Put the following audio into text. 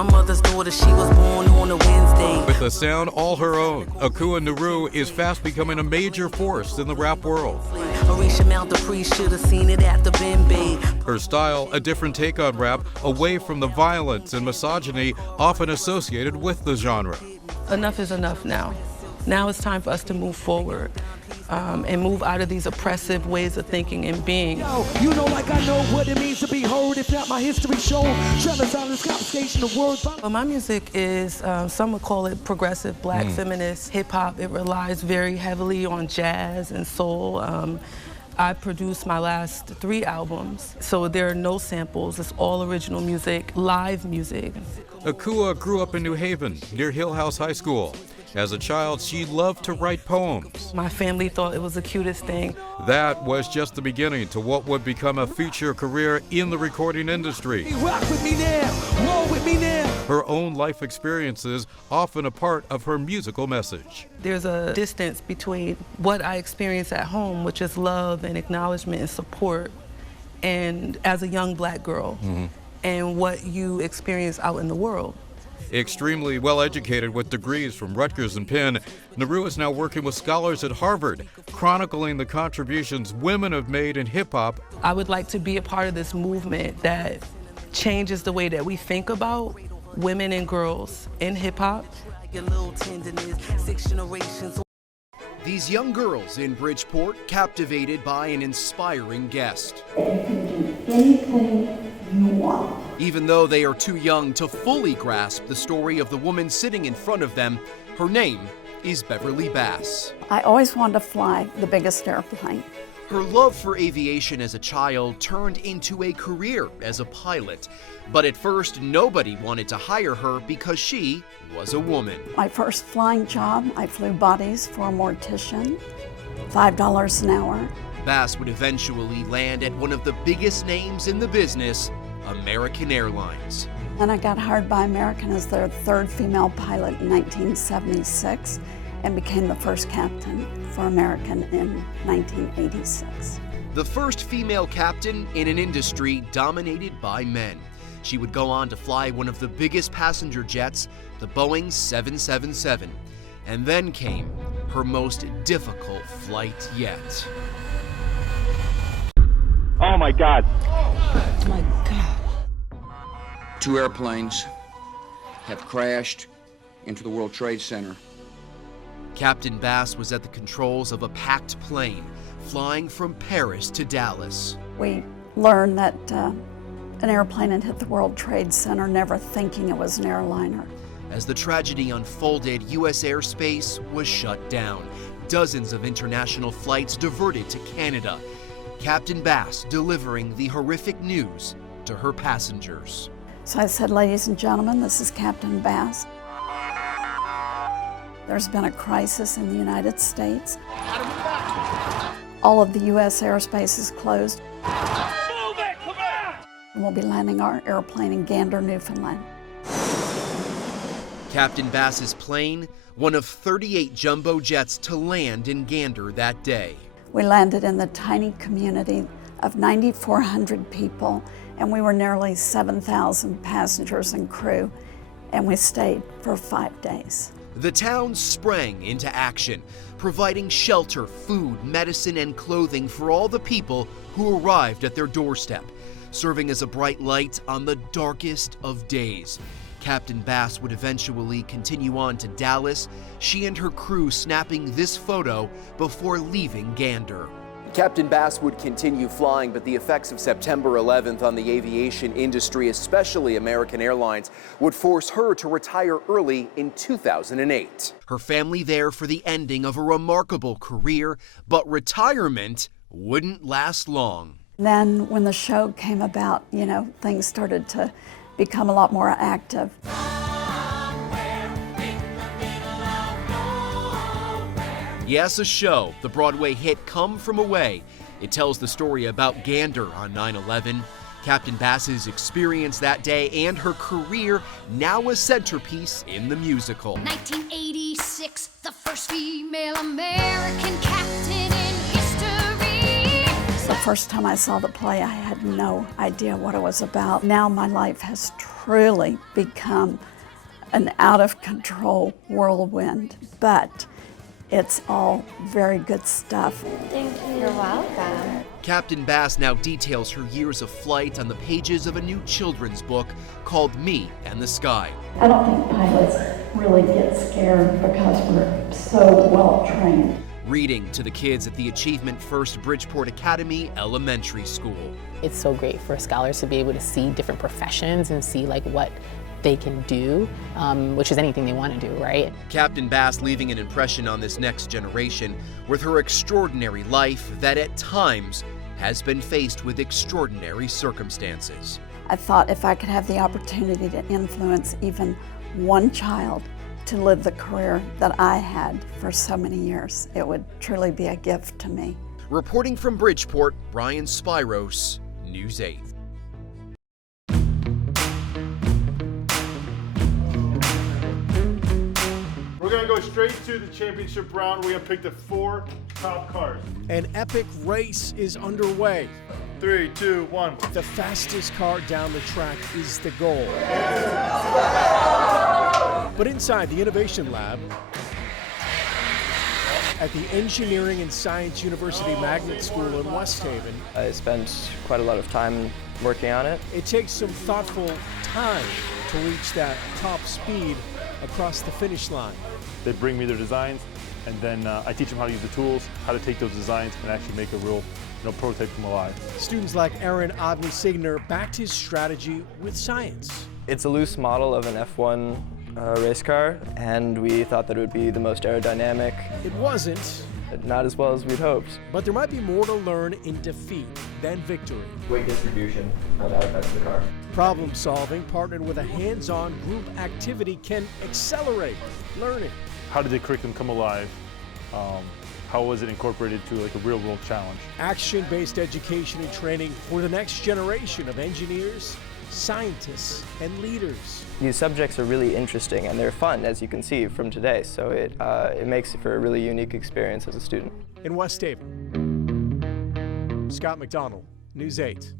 My mother's daughter, she was born on a Wednesday. With a sound all her own, Akua Naru is fast becoming a major force in the rap world. Orisha Mount the priest should have seen it at the Bembe. Her style, a different take on rap, away from the violence and misogyny often associated with the genre. Enough is enough now. Now it's time for us to move forward and move out of these oppressive ways of thinking and being. Yo, you know, like I know what it means to be heard, if not my history shown. Silence, confiscation of words. Well, my music is, some would call it progressive, black, feminist, hip-hop. It relies very heavily on jazz and soul. I produced my last 3 albums, so there are no samples. It's all original music, live music. Akua grew up in New Haven, near Hill House High School. As a child, she loved to write poems. My family thought it was the cutest thing. That was just the beginning to what would become a future career in the recording industry. Rock with me now, roll with me now. Her own life experiences often a part of her musical message. There's a distance between what I experience at home, which is love and acknowledgement and support, and as a young black girl, and what you experience out in the world. Extremely well-educated with degrees from Rutgers and Penn, Naru is now working with scholars at Harvard, chronicling the contributions women have made in hip-hop. I would like to be a part of this movement that changes the way that we think about women and girls in hip-hop. These young girls in Bridgeport captivated by an inspiring guest. You can do anything you want. Even though they are too young to fully grasp the story of the woman sitting in front of them, her name is Beverly Bass. I always wanted to fly the biggest airplane. Her love for aviation as a child turned into a career as a pilot. But at first, nobody wanted to hire her because she was a woman. My first flying job, I flew bodies for a mortician, $5 an hour. Bass would eventually land at one of the biggest names in the business, American Airlines. And I got hired by American as their 3rd female pilot in 1976 and became the first captain for American in 1986. The first female captain in an industry dominated by men. She would go on to fly one of the biggest passenger jets, the Boeing 777. And then came her most difficult flight yet. Oh my God. Oh my God. 2 airplanes have crashed into the World Trade Center. Captain Bass was at the controls of a packed plane, flying from Paris to Dallas. We learned that an airplane had hit the World Trade Center, never thinking it was an airliner. As the tragedy unfolded, U.S. airspace was shut down. Dozens of international flights diverted to Canada. Captain Bass delivering the horrific news to her passengers. So I said, ladies and gentlemen, this is Captain Bass. There's been a crisis in the United States. All of the U.S. airspace is closed. And we'll be landing our airplane in Gander, Newfoundland. Captain Bass's plane, one of 38 jumbo jets to land in Gander that day. We landed in the tiny community of 9,400 people, and we were nearly 7,000 passengers and crew, and we stayed for 5 days. The town sprang into action, providing shelter, food, medicine, and clothing for all the people who arrived at their doorstep, serving as a bright light on the darkest of days. Captain Bass would eventually continue on to Dallas, she and her crew snapping this photo before leaving Gander. Captain Bass would continue flying, but the effects of September 11th on the aviation industry, especially American Airlines, would force her to retire early in 2008. Her family there for the ending of a remarkable career, but retirement wouldn't last long. Then when the show came about, things started to become a lot more active. Yes, a show, the Broadway hit Come From Away. It tells the story about Gander on 9/11, Captain Bass's experience that day, and her career, now a centerpiece in the musical. 1986, the first female American captain in history. The first time I saw the play, I had no idea what it was about. Now my life has truly become an out-of-control whirlwind, but it's all very good stuff. Thank you. You're welcome. Captain Bass now details her years of flight on the pages of a new children's book called Me and the Sky. I don't think pilots really get scared because we're so well trained. Reading to the kids at the Achievement First Bridgeport Academy Elementary School. It's so great for scholars to be able to see different professions and see like what they can do, which is anything they want to do, right? Captain Bass leaving an impression on this next generation with her extraordinary life that at times has been faced with extraordinary circumstances. I thought if I could have the opportunity to influence even one child to live the career that I had for so many years, it would truly be a gift to me. Reporting from Bridgeport, Brian Spiros, News 8. We're going to go straight to the championship round. We're going to pick the 4 top cars. An epic race is underway. 3, 2, 1. The fastest car down the track is the goal. But inside the Innovation Lab, at the Engineering and Science University Magnet School in West Haven, I spent quite a lot of time working on it. It takes some thoughtful time to reach that top speed across the finish line. They bring me their designs, and then I teach them how to use the tools, how to take those designs and actually make a real prototype come alive. Students like Aaron Odney-Signer backed his strategy with science. It's a loose model of an F1 race car, and we thought that it would be the most aerodynamic. It wasn't. Not as well as we'd hoped. But there might be more to learn in defeat than victory. Weight distribution, how that affects the car. Problem solving partnered with a hands-on group activity can accelerate learning. How did the curriculum come alive? How was it incorporated to like a real-world challenge? Action-based education and training for the next generation of engineers, scientists, and leaders. These subjects are really interesting and they're fun, as you can see from today, so it makes it for a really unique experience as a student. In West Haven, Scott McDonald, News 8.